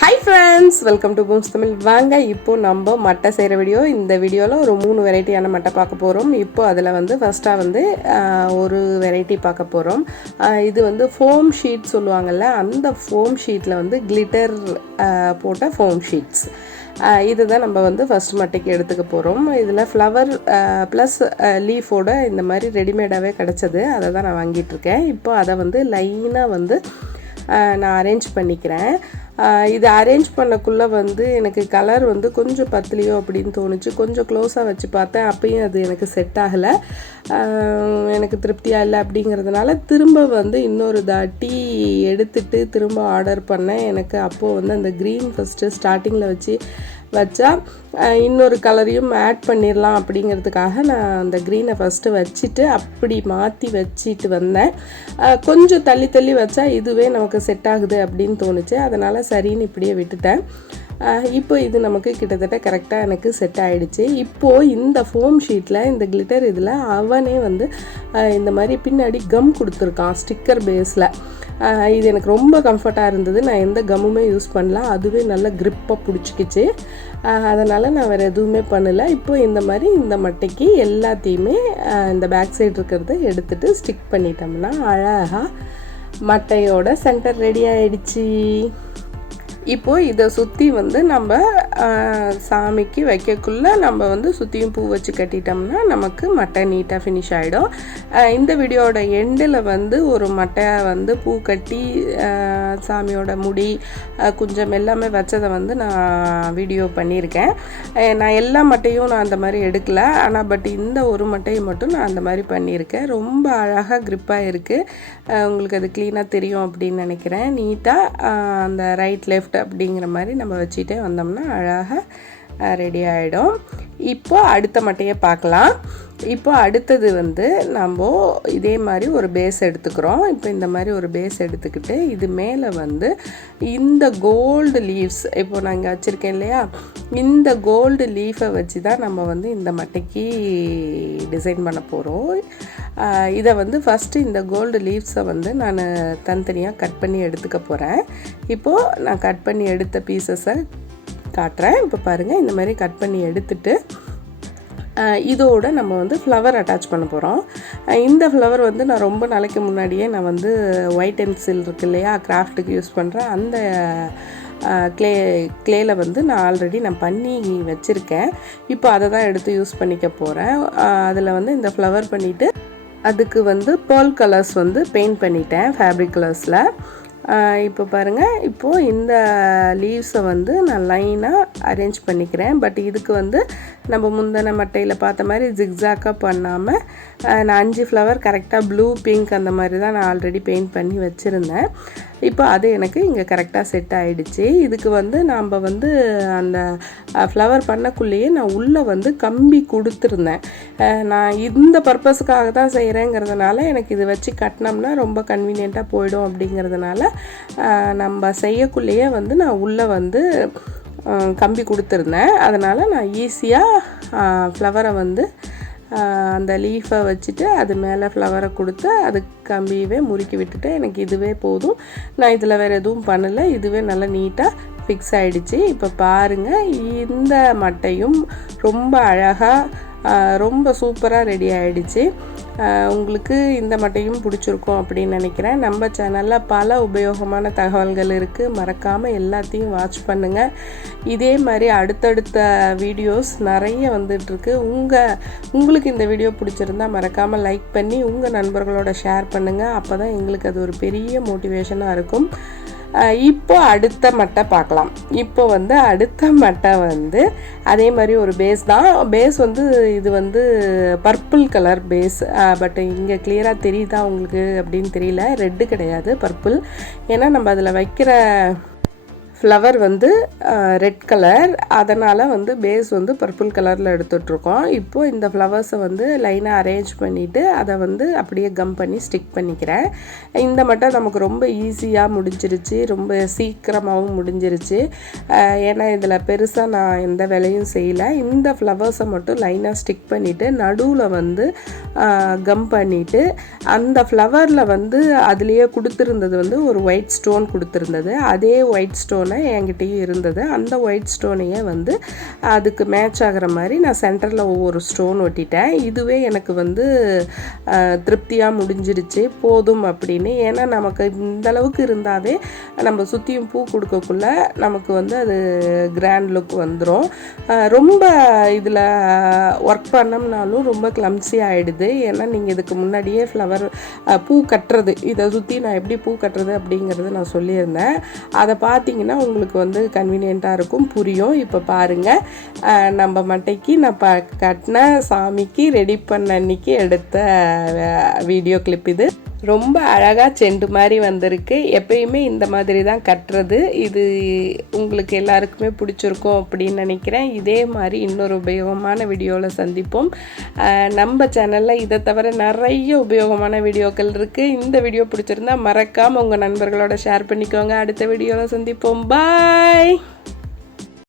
Hi friends, welcome to Booms Tamil. வாங்க இப்போ நம்ம மட்டை செய்கிற வீடியோ. இந்த வீடியோவில் ஒரு 3 வெரைட்டியான மட்டை பார்க்க போகிறோம். இப்போ அதில் வந்து ஃபஸ்ட்டாக வந்து ஒரு வெரைட்டி பார்க்க போகிறோம். இது வந்து ஃபோம் ஷீட் சொல்லுவாங்கள்ல, அந்த ஃபோம் ஷீட்டில் வந்து கிளிட்டர் போட்ட ஃபோம் ஷீட்ஸ். இதுதான் நம்ம வந்து ஃபஸ்ட் மட்டைக்கு எடுத்துக்க போகிறோம். இதில் ஃப்ளவர் ப்ளஸ் லீஃபோட இந்த மாதிரி ரெடிமேடாகவே கிடச்சது, அதை தான் நான் வாங்கிட்டுருக்கேன். இப்போ அதை வந்து லைனாக வந்து நான் அரேஞ்ச் பண்ணிக்கிறேன். இது அரேஞ்ச் பண்ணக்குள்ளே வந்து எனக்கு கலர் வந்து கொஞ்சம் பத்தலையோ அப்படின்னு தோணுச்சு. கொஞ்சம் க்ளோஸாக வச்சு பார்த்தேன், அப்பயும் அது எனக்கு செட் ஆகலை, எனக்கு திருப்தியாக இல்லை. அப்படிங்கிறதுனால திரும்ப வந்து இன்னொரு தாட்டி எடுத்துட்டு திரும்ப ஆர்டர் பண்ணேன். எனக்கு அப்போது வந்து அந்த க்ரீன் ஃபஸ்ட்டு ஸ்டார்டிங்கில் வச்சா இன்னொரு கலரையும் ஆட் பண்ணிடலாம் அப்படிங்கிறதுக்காக நான் அந்த க்ரீனை ஃபஸ்ட்டு வச்சுட்டு அப்படி மாற்றி வச்சுட்டு வந்தேன். கொஞ்சம் தள்ளி தள்ளி வச்சா இதுவே நமக்கு செட் ஆகுது அப்படின்னு தோணுச்சு. அதனால் சரின்னு இப்படியே விட்டுட்டேன். இப்போ இது நமக்கு கிட்டத்தட்ட கரெக்டாக எனக்கு செட் ஆகிடுச்சு. இப்போது இந்த ஃபோம் ஷீட்டில் இந்த கிளிட்டர் இதில் அவனே வந்து இந்த மாதிரி பின்னாடி கம் கொடுத்துருக்கான் ஸ்டிக்கர் பேஸில். இது எனக்கு ரொம்ப கம்ஃபர்ட்டாக இருந்தது. நான் எந்த கம்முமே யூஸ் பண்ணல, அதுவே நல்லா க்ரிப்பாக பிடிச்சிக்கிச்சு. அதனால் நான் வேறு எதுவுமே பண்ணலை. இப்போ இந்த மாதிரி இந்த மட்டைக்கு எல்லாத்தையுமே இந்த பேக் சைடு இருக்கிறத எடுத்துகிட்டு ஸ்டிக் பண்ணிட்டோம்னா அழகாக மட்டையோட சென்டர் ரெடி ஆகிடுச்சு. இப்போது இதை சுற்றி வந்து நம்ம சாமிக்கு வைக்கக்குள்ளே நம்ம வந்து சுற்றியும் பூ வச்சு கட்டிட்டோம்னா நமக்கு மட்டை நீட்டாக ஃபினிஷ் ஆகிடும். இந்த வீடியோட எண்டில் வந்து ஒரு மட்டை வந்து பூ கட்டி சாமியோட முடி கொஞ்சம் எல்லாமே வச்சதை வந்து நான் வீடியோ பண்ணியிருக்கேன். நான் எல்லா மட்டையும் நான் அந்த மாதிரி எடுக்கலை, ஆனால் பட் இந்த ஒரு மட்டையை மட்டும் நான் அந்த மாதிரி பண்ணியிருக்கேன். ரொம்ப அழகாக க்ரிப்பாக இருக்குது. உங்களுக்கு அது க்ளீனாக தெரியும் அப்படின்னு நினைக்கிறேன். நீட்டாக அந்த ரைட் லெஃப்ட் அப்படிங்கிற மாதிரி நம்ம வச்சுட்டே வந்தோம்னா அழகாக ரெடி ஆகிடும். இப்போ அடுத்த மட்டையை பார்க்கலாம். இப்போ அடுத்தது வந்து நம்ம இதே மாதிரி ஒரு பேஸ் எடுத்துக்கிறோம். இப்போ இந்த மாதிரி ஒரு பேஸ் எடுத்துக்கிட்டு இது மேலே வந்து இந்த கோல்டு லீவ்ஸ், இப்போ நான் இங்கே வச்சுருக்கேன் இல்லையா, இந்த கோல்டு லீஃபை வச்சு தான் நம்ம வந்து இந்த மட்டைக்கு டிசைன் பண்ண போகிறோம். இதை வந்து ஃபஸ்ட்டு இந்த கோல்டு லீவ்ஸை வந்து நான் தனித்தனியாக கட் பண்ணி எடுத்துக்க போகிறேன். இப்போது நான் கட் பண்ணி எடுத்த பீசஸை காட்டுறேன். இப்போ பாருங்கள், இந்த மாதிரி கட் பண்ணி எடுத்துட்டு இதோடு நம்ம வந்து ஃப்ளவர் அட்டாச் பண்ண போகிறோம். இந்த ஃப்ளவர் வந்து நான் ரொம்ப நாளைக்கு முன்னாடியே நான் வந்து ஒயிட் பென்சில் இருக்கு இல்லையா, கிராஃப்ட்டுக்கு யூஸ் பண்ணுறேன், அந்த கிளேயில் வந்து நான் ஆல்ரெடி பண்ணி வச்சுருக்கேன். இப்போ அதை தான் எடுத்து யூஸ் பண்ணிக்க போகிறேன். அதில் வந்து இந்த ஃப்ளவர் பண்ணிவிட்டு அதுக்கு வந்து பேர்ல் கலர்ஸ் வந்து பெயிண்ட் பண்ணிட்டேன் ஃபேப்ரிக் கலர்ஸில். இப்போ பாருங்கள், இப்போது இந்த லீவ்ஸை வந்து நான் லைனாக அரேஞ்ச் பண்ணிக்கிறேன். பட் இதுக்கு வந்து நம்ம முந்தின மட்டையில் பார்த்த மாதிரி ஜிக்ஸாக்காக பண்ணாமல் நான் 5 ஃப்ளவர் கரெக்டாக ப்ளூ பிங்க் அந்த மாதிரி தான் நான் ஆல்ரெடி பெயிண்ட் பண்ணி வச்சுருந்தேன். இப்போ அது எனக்கு இங்கே கரெக்டாக செட் ஆகிடுச்சு. இதுக்கு வந்து நாம் வந்து அந்த ஃப்ளவர் பண்ணக்குள்ளேயே நான் உள்ளே வந்து கம்பி கொடுத்துருந்தேன். நான் இந்த பர்பஸுக்காக தான் செய்கிறேங்கிறதுனால எனக்கு இது வச்சு கட்டினோம்னா ரொம்ப கன்வீனியண்ட்டாக போயிடும். அப்படிங்கிறதுனால நம்ம செய்யக்குள்ளேயே வந்து நான் உள்ளே வந்து கம்பி கொடுத்துருந்தேன். அதனால் நான் ஈஸியாக ஃப்ளவரை வந்து அந்த லீஃபை வச்சுட்டு அது மேலே ஃப்ளவரை கொடுத்து அது கம்பியவே முறுக்கி விட்டுட்டு எனக்கு இதுவே போதும். நான் இதில் வேறு எதுவும் பண்ணலை, இதுவே நல்லா நீட்டாக ஃபிக்ஸ் ஆகிடுச்சு. இப்போ பாருங்கள், இந்த மட்டையும் ரொம்ப அழகாக ரொம்ப சூப்பராக ரெடி ஆகிடுச்சு. உங்களுக்கு இந்த மட்டையும் பிடிச்சிருக்கும் அப்படின்னு நினைக்கிறேன். நம்ம சேனலில் பல உபயோகமான தகவல்கள் இருக்குது, மறக்காமல் எல்லாத்தையும் வாட்ச் பண்ணுங்கள். இதே மாதிரி அடுத்தடுத்த வீடியோஸ் நிறைய வந்துட்டுருக்கு. உங்களுக்கு இந்த வீடியோ பிடிச்சிருந்தா மறக்காமல் லைக் பண்ணி உங்கள் நண்பர்களோட ஷேர் பண்ணுங்கள். அப்போ தான் எங்களுக்கு அது ஒரு பெரிய மோட்டிவேஷனாக இருக்கும். இப்போ அடுத்த மட்டை பார்க்கலாம். இப்போ வந்து அடுத்த மட்டை வந்து அதே மாதிரி ஒரு பேஸ் தான். பேஸ் வந்து இது வந்து பர்பிள் கலர் பேஸ். பட் இங்கே கிளியராக தெரியுதா உங்களுக்கு அப்படின்னு தெரியல, ரெட்டு கிடையாது, பர்பிள். ஏன்னா நம்ம அதில் வைக்கிற ஃப்ளவர் வந்து ரெட் கலர், அதனால் வந்து பேஸ் வந்து பர்பிள் கலரில் எடுத்துகிட்ருக்கோம். இப்போது இந்த ஃப்ளவர்ஸை வந்து லைனாக அரேஞ்ச் பண்ணிவிட்டு அதை வந்து அப்படியே கம் பண்ணி ஸ்டிக் பண்ணிக்கிறேன். இந்த மட்டும் நமக்கு ரொம்ப ஈஸியாக முடிஞ்சிருச்சு, ரொம்ப சீக்கிரமாகவும் முடிஞ்சிருச்சு. ஏன்னா இதில் பெருசாக நான் எந்த வேலையும் செய்யலை. இந்த ஃப்ளவர்ஸை மட்டும் லைனாக ஸ்டிக் பண்ணிவிட்டு நடுவில் வந்து கம் பண்ணிவிட்டு அந்த ஃப்ளவரில் வந்து அதுலேயே கொடுத்துருந்தது வந்து ஒரு ஒயிட் ஸ்டோன் கொடுத்துருந்தது. அதே ஒயிட் ஸ்டோன் ஸ்டோனை என்கிட்டயும் இருந்தது. அந்த ஒயிட் ஸ்டோனையே வந்து அதுக்கு மேட்ச் ஆகிற மாதிரி நான் சென்டரில் ஒவ்வொரு ஸ்டோன் ஒட்டிட்டேன். இதுவே எனக்கு வந்து திருப்தியாக முடிஞ்சிருச்சு, போதும் அப்படின்னு. ஏன்னா நமக்கு இந்த அளவுக்கு இருந்தாவே நம்ம சுற்றியும் பூ கொடுக்கக்குள்ள நமக்கு வந்து அது கிராண்ட் லுக் வந்துடும். ரொம்ப இதில் ஒர்க் பண்ணோம்னாலும் ரொம்ப கிளம்ஸி ஆகிடுது. ஏன்னா நீங்கள் இதுக்கு முன்னாடியே ஃப்ளவர் பூ கட்டுறது, இதை சுற்றி நான் எப்படி பூ கட்டுறது அப்படிங்கிறது நான் சொல்லியிருந்தேன். அதை பார்த்தீங்கன்னா உங்களுக்கு வந்து கன்வீனியண்ட்டாக இருக்கும், புரியும். இப்போ பாருங்கள், நம்ம மட்டைக்கு நான் கட்டின சாமிக்கு ரெடி பண்ண அன்னைக்கு எடுத்த வீடியோ கிளிப் இது. ரொம்ப அழகாக செண்டு மாதிரி வந்திருக்கு. எப்பயுமே இந்த மாதிரி தான் கட்டுறது. இது உங்களுக்கு எல்லாருக்குமே பிடிச்சிருக்கும் அப்படின்னு நினைக்கிறேன். இதே மாதிரி இன்னொரு உபயோகமான வீடியோவில் சந்திப்போம். நம்ம சேனலில் இதை தவிர நிறைய உபயோகமான வீடியோக்கள் இருக்குது. இந்த வீடியோ பிடிச்சிருந்தா மறக்காமல் உங்கள் நண்பர்களோட ஷேர் பண்ணிக்கோங்க. அடுத்த வீடியோவில் சந்திப்போம். பாய்.